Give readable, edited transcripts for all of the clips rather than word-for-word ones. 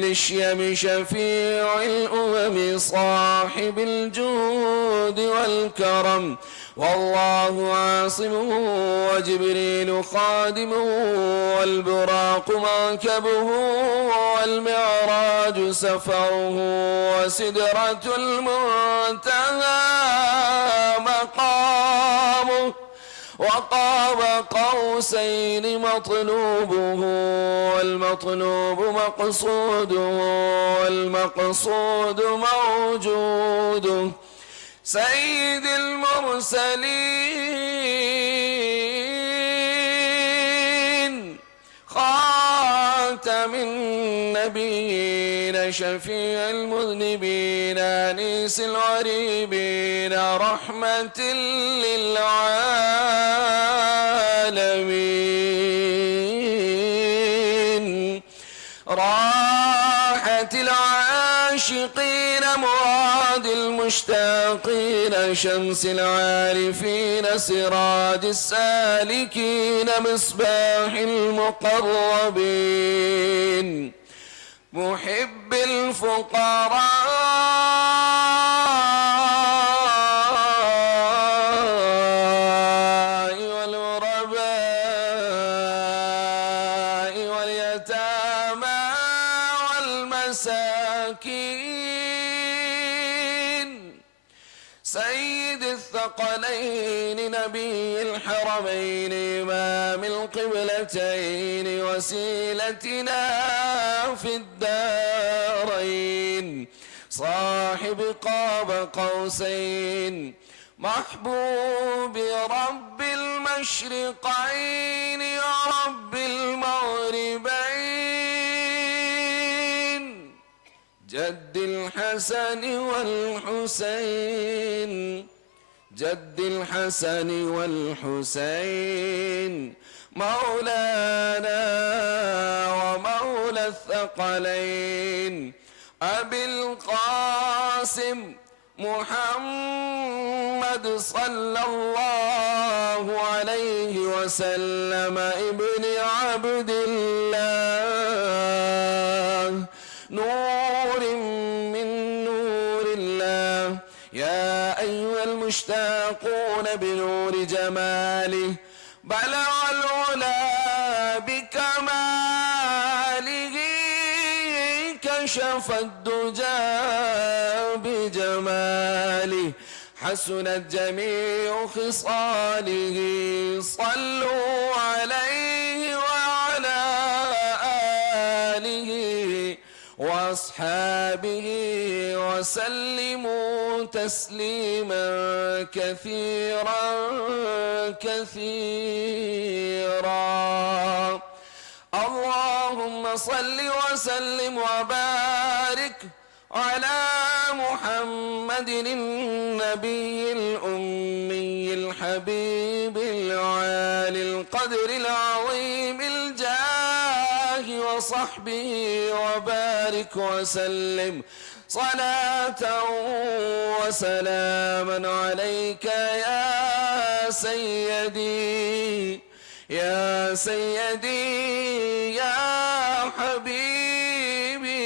الشيم شفيع الأمم صاحب الجود والكرم، والله عاصمه وجبريل خادمه والبراق مركبه والمعراج سفره وسدرة المنتهى مقامه، وقاب قوسين مطلوبه والمطلوب مقصوده والمقصود موجوده، سيد المرسلين خاتم النبيين شفيع المذنبين أنيس الغريبين رحمة للعالمين، راحة العاشقين مراد المشتاقين شمس العارفين سراج السالكين مصباح المقربين، محب الفقراء والغرباء واليتامى والمساكين، سيد الثقلين نبي الحرمين إمام القبلتين وسيلتنا في الدارين، صاحب قاب قوسين محبوب رب المشرقين ورب المغربين، جد الحسن والحسين، جد الحسن والحسين، مولانا ومولى الثقلين، أبي القاسم محمد صلى الله عليه وسلم ابن عبد الله، نور من نور الله، يا أيها المشتاقون بنور جماله بلغ العلا بكماله، كشف الدجى بجماله، حسنت جميع خصاله، صلوا عليه وعلى آله وأصحابه وسلموا تسليما كثيرا كثيرا. اللهم صل وسلم وبارك على محمد النبي الأمي الحبيب العالي القدر العظيم الجاه وصحبه وبارك وسلم صلاة وسلاما عليك يا سيدي يا سيدي يا حبيبي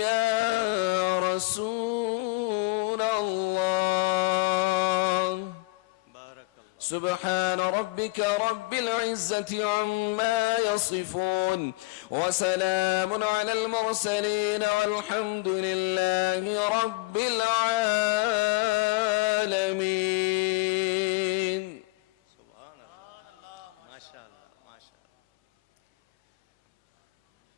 يا رسول الله. سبحان ربك رب العزة عما يصفون وسلام على المرسلين والحمد لله رب العالمين.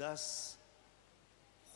10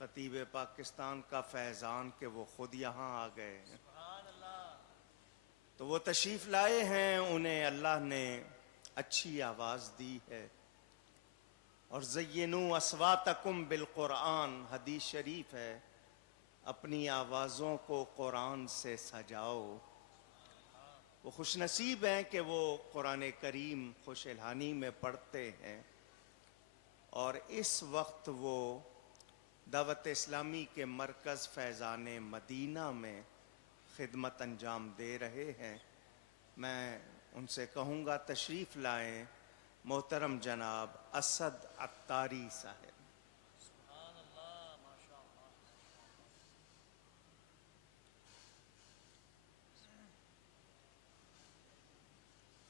خطیب پاکستان کا فیضان کہ وہ خود یہاں آ گئے ہیں. تو وہ تشریف لائے ہیں, انہیں اللہ نے اچھی آواز دی ہے. اور زینوا اصواتکم بالقرآن, حدیث شریف ہے, اپنی آوازوں کو قرآن سے سجاؤ. وہ خوش نصیب ہیں کہ وہ قرآن کریم خوش الحانی میں پڑھتے ہیں, اور اس وقت وہ دعوت اسلامی کے مرکز فیضان مدینہ میں خدمت انجام دے رہے ہیں. میں ان سے کہوں گا تشریف لائیں محترم جناب اسد عطاری صاحب.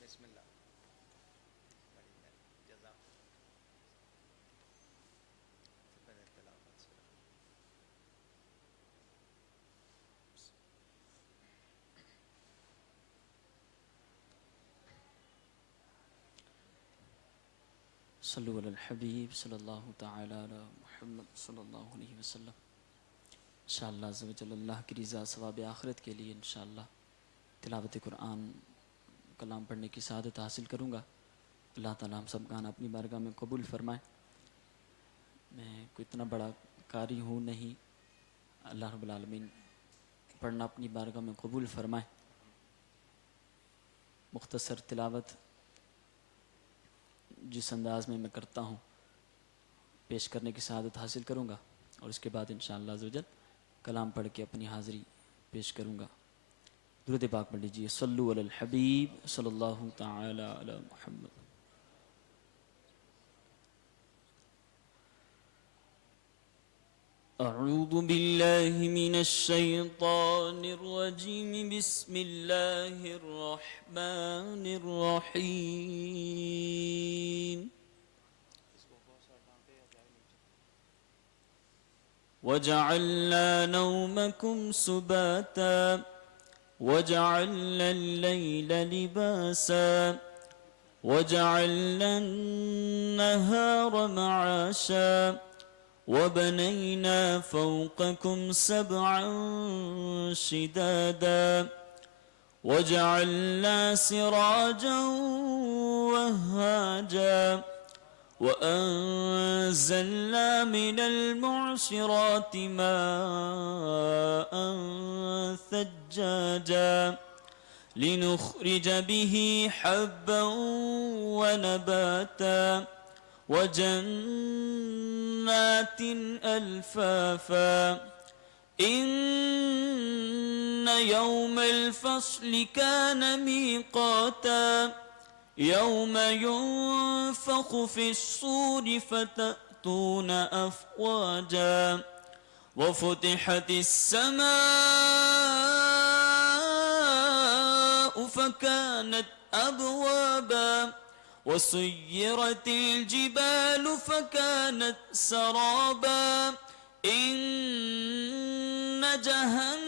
بسم اللہ. صلو علی الحبیب صلی اللہ تعالی علی محمد صلی اللہ علیہ وسلم. انشاءاللہ عز و جل اللہ کی رضا ثواب آخرت کے لیے انشاءاللہ تلاوت قرآن کلام پڑھنے کی سعادت حاصل کروں گا. اللہ تعالی ہم سب کا اپنی بارگاہ میں قبول فرمائے. میں کوئی اتنا بڑا قاری ہوں نہیں, اللہ رب العالمین پڑھنا اپنی بارگاہ میں قبول فرمائے. مختصر تلاوت جس انداز میں کرتا ہوں پیش کرنے کی سعادت حاصل کروں گا, اور اس کے بعد انشاءاللہ عز و جل کلام پڑھ کے اپنی حاضری پیش کروں گا. درود پاک پڑھ لیجیے. صلو علی الحبیب صلی اللہ تعالی علی محمد. اعوذ باللہ من الشیطان الرجیم. بسم اللہ الرحمن الرحیم. وجعلنا نومكم سباتا وجعلنا الليل لباسا وجعلنا النهار معاشا وبنينا فوقكم سبعا شدادا وجعلنا سراجا وهاجا وأنزلنا من المعصرات ماء ثجاجا لنخرج به حبا ونباتا وجنات ألفافا. إن يوم الفصل كان ميقاتا يوم ينفخ في الصور فتأتون أفواجا وفتحت السماء فكانت أبوابا وسيرت الجبال فكانت سرابا. إن جهنم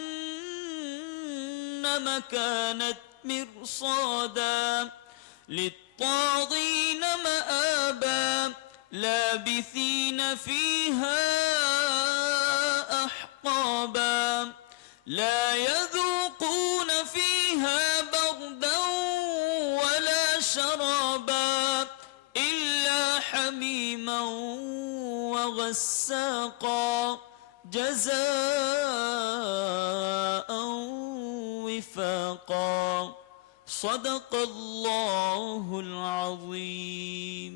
كانت مرصادا للطاغين مآبا لابثين فيها أحقابا لا يذوقون فيها بردا ولا شرابا إلا حميما وغساقا جزاء وفاقا. صدق اللہ العظیم.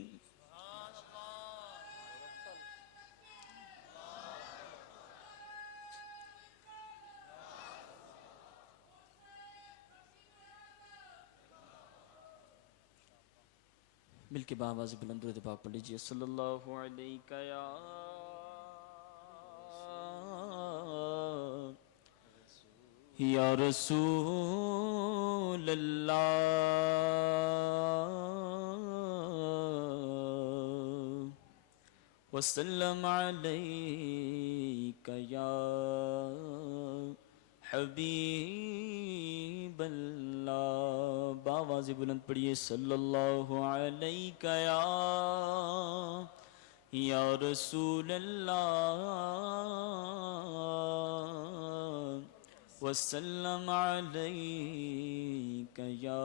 مل کے باواز بلند درود پاک پڑھ لیجیے. صلی اللہ علیہ یا رسول اللہ وسلم علیک یا حبیب اللہ. باواز بلند پڑھیے. صلی اللہ علیہ یا یا رسول اللہ وسلم علیک یا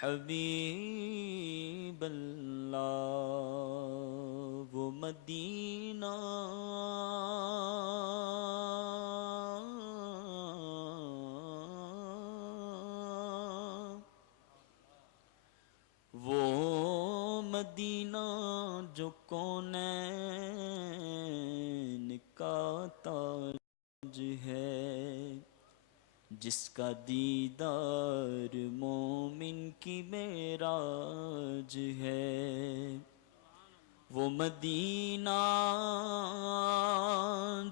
حبیب اللہ وہ مدینہ وہ مدینہ جو کونین کا تاج ہے جس کا دیدار مومن کی معراج ہے وہ مدینہ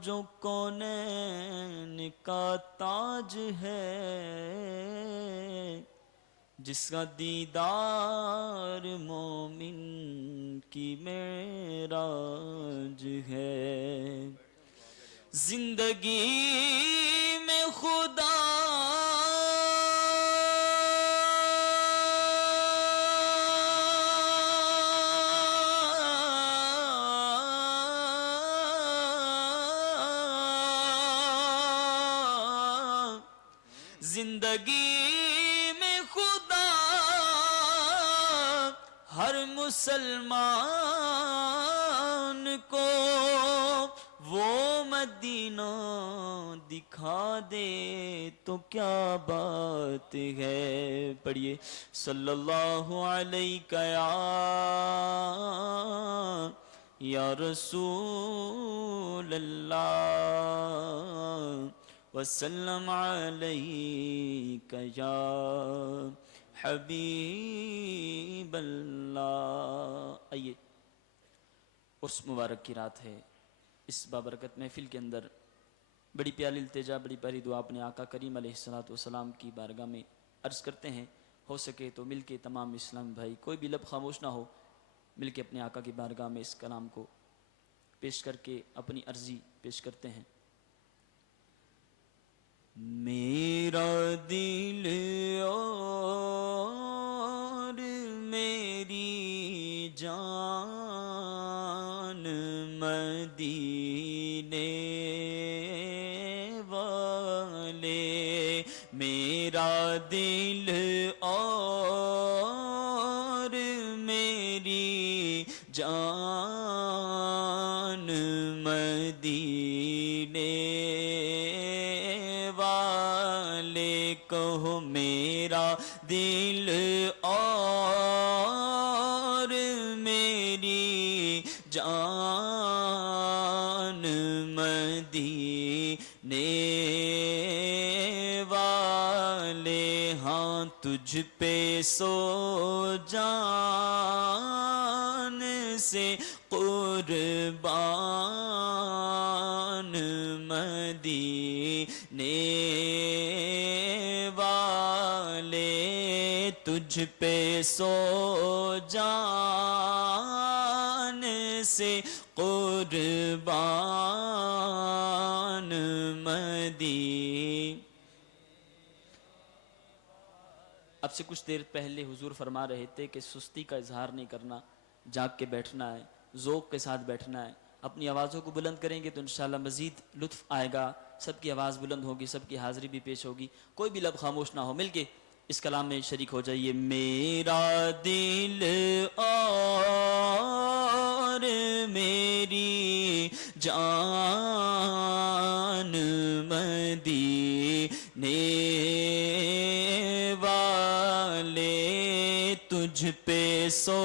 جو کونین کا تاج ہے جس کا دیدار مومن کی معراج ہے زندگی میں خدا زندگی میں خدا ہر مسلمان کو وہ مدینہ دکھا دے تو کیا بات ہے پڑھیے صلی اللہ علیہ یا رسول اللہ وسلم علیک یا حبیب اللہ۔ آئیے عرس مبارک کی رات ہے، اس بابرکت محفل کے اندر بڑی پیاری التجا بڑی پیاری دعا اپنے آقا کریم علیہ السلام کی بارگاہ میں عرض کرتے ہیں۔ ہو سکے تو مل کے تمام اسلام بھائی کوئی بھی لب خاموش نہ ہو، مل کے اپنے آقا کی بارگاہ میں اس کلام کو پیش کر کے اپنی عرضی پیش کرتے ہیں۔ میرا دل اور میری جان مدینے والے، میرا دل اور میری جان مدینے کہو میرا دل اور میری جان مدینے والے، ہاں تجھ پہ سو جان سے قربان مدینے تجھ پہ سو جان سے قربان مدینے۔ اب سے کچھ دیر پہلے حضور فرما رہے تھے کہ سستی کا اظہار نہیں کرنا، جاگ کے بیٹھنا ہے، ذوق کے ساتھ بیٹھنا ہے، اپنی آوازوں کو بلند کریں گے تو انشاءاللہ مزید لطف آئے گا، سب کی آواز بلند ہوگی، سب کی حاضری بھی پیش ہوگی، کوئی بھی لب خاموش نہ ہو، مل کے اس کلام میں شریک ہو جائیے۔ میرا دل اور میری جان مدینے والے، تجھ پہ سو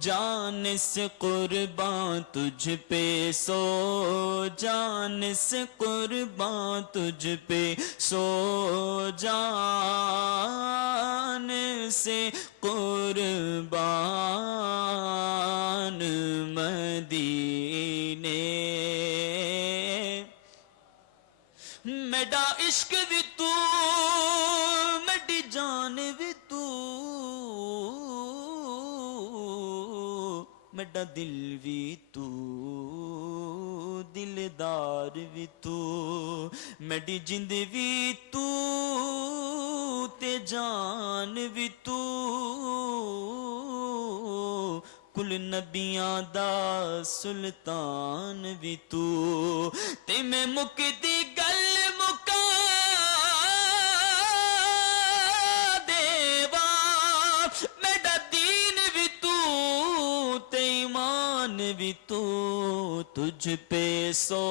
جان سے قربان، تجھ پہ سو جان سے قربان، تجھ پہ سو جان سے قربان مدینے، میڈا عشق بھی تو میڈی جان بھی تو، میڈا دل بھی تو دلدار بھی تو، میڈی جند بھی تو تے جان بھی تو، کل نبیاں دا سلطان بھی تو تے میں مکدی گل مکا دیوا میرا دین بھی تو تے ایمان بھی تو تجھ پہ سو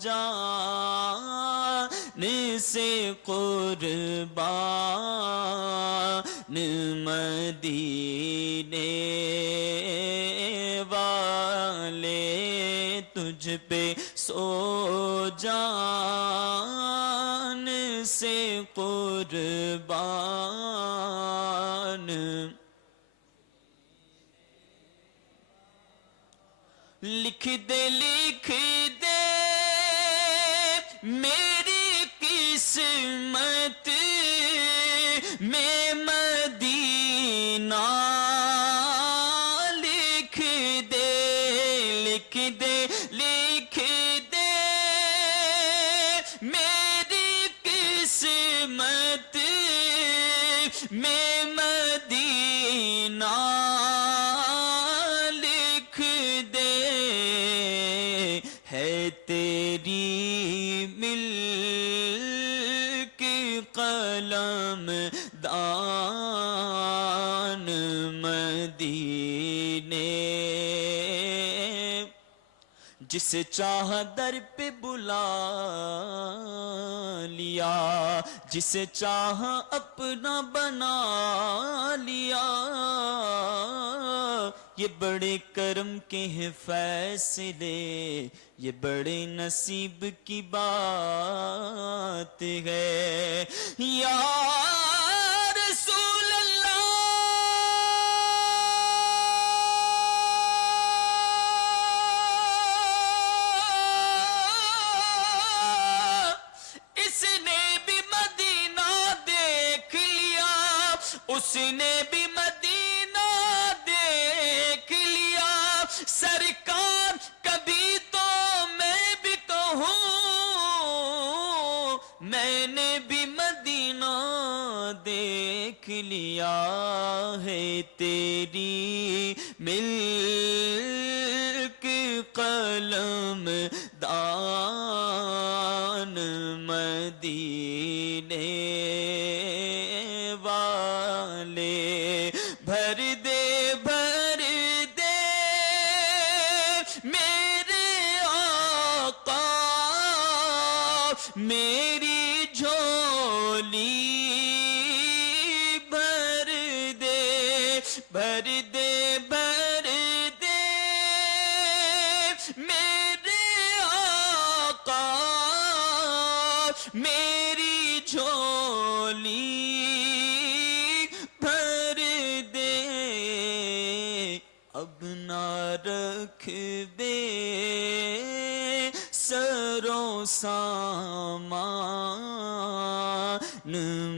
جان سے قربان مدینے والے تجھ پہ سو جان سے قربان لکھ دے میری قسمت میں مدینہ لکھ دے میری قسمت میں مدینہ لکھ دے ہے تیری ملک قلم دان مدینے جسے چاہا در پہ بلا لیا جسے چاہا اپنا بنا لیا یہ بڑے کرم کے ہیں فیصلے یہ بڑے نصیب کی بات ہے یا رسول اللہ اس نے بھی مدینہ دیکھ لیا اس نے بھی مدینہ دیکھ لیا سرکار کبھی تو میں بھی کہوں میں نے بھی مدینہ دیکھ لیا ہے تیری ملک قلم دان مدینے والے بھر دے میرے آقا میری جھولی بھر دے میرے آقا میری جھولی بھر دے اب نہ رکھ بے سروں سامان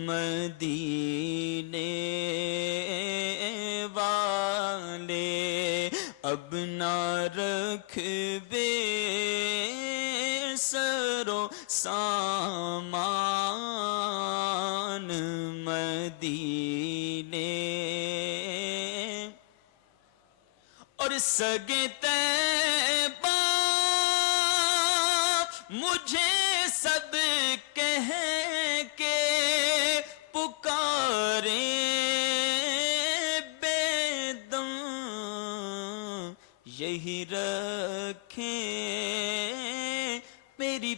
مدینے والے اب نہ رکھ بے سروں سامان مدینے اور سگے طیبہ مجھے سب کہہ کے پکارے بے دم یہی رکھیں میری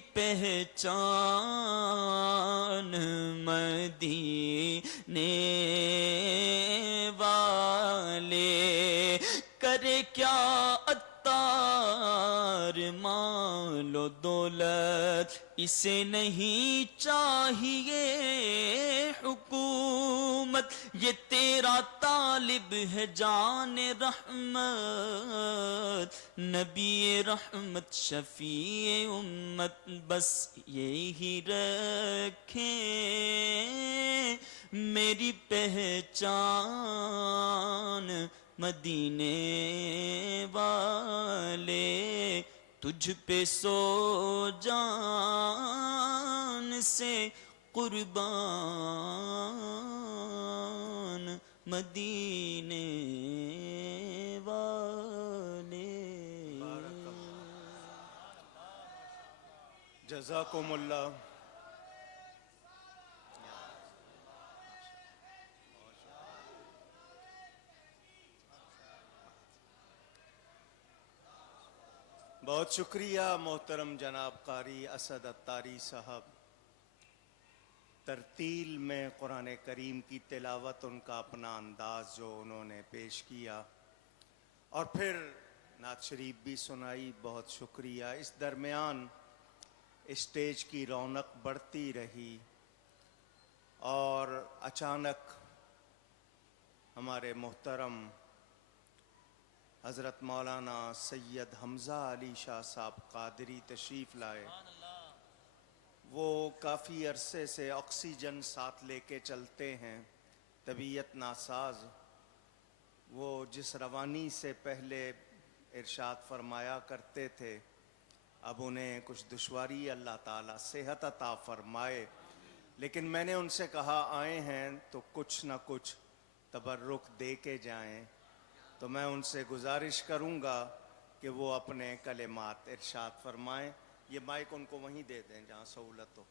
پہچان مدینے والے کرے کیا عطار مال و دولت اسے نہیں چاہیے حکومت یہ تیرا طالب ہے جان رحمت نبی رحمت شفیع امت بس یہی رکھیں میری پہچان مدینے والے تجھ پہ سو جان سے قربان مدینے والے جزاکم اللہ. بہت شکریہ محترم جناب قاری اسد اتاری صاحب. ترتیل میں قرآن کریم کی تلاوت، ان کا اپنا انداز جو انہوں نے پیش کیا، اور پھر نعت شریف بھی سنائی. بہت شکریہ. اس درمیان اسٹیج کی رونق بڑھتی رہی اور اچانک ہمارے محترم حضرت مولانا سید حمزہ علی شاہ صاحب قادری تشریف لائے. وہ کافی عرصے سے آکسیجن ساتھ لے کے چلتے ہیں، طبیعت ناساز. وہ جس روانی سے پہلے ارشاد فرمایا کرتے تھے، اب انہیں کچھ دشواری، اللہ تعالیٰ صحت عطا فرمائے. لیکن میں نے ان سے کہا آئے ہیں تو کچھ نہ کچھ تبرک دے کے جائیں، تو میں ان سے گزارش کروں گا کہ وہ اپنے کلمات ارشاد فرمائیں. یہ مائک ان کو وہیں دے دیں جہاں سہولت ہو.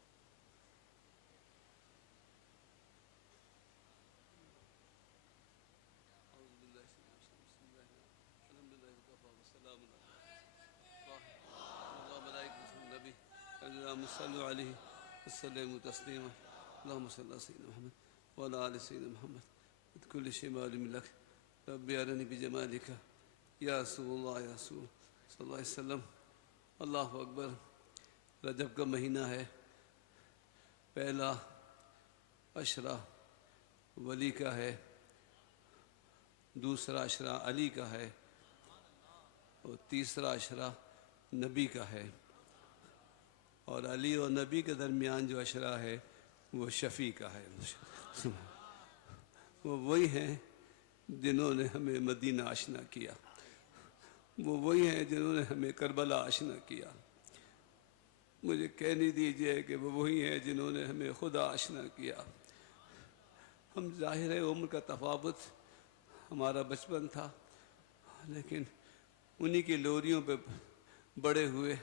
اللهم صل عليه وسلم تسليما. اللهم صل على سيدنا محمد وعلى آل سيدنا محمد. كل شيء معلوم لك ربي أرني بجمالك يا رسول الله يا رسول صلی اللہ علیہ وسلم. اللہ اکبر. رجب کا مہینہ ہے، پہلا عشرہ ولی کا ہے، دوسرا عشرہ علی کا ہے، اور تیسرا عشرہ نبی کا ہے. اور علی اور نبی کے درمیان جو عشرہ ہے وہ شفیع کا ہے. وہ وہی ہیں جنہوں نے ہمیں مدینہ آشنا کیا، وہ وہی ہیں جنہوں نے ہمیں کربلا آشنا کیا. مجھے کہنے دیجئے کہ وہ وہی ہیں جنہوں نے ہمیں خدا آشنا کیا. ہم ظاہر عمر کا تفاوت، ہمارا بچپن تھا، لیکن انہی کی لوریوں پہ بڑے ہوئے.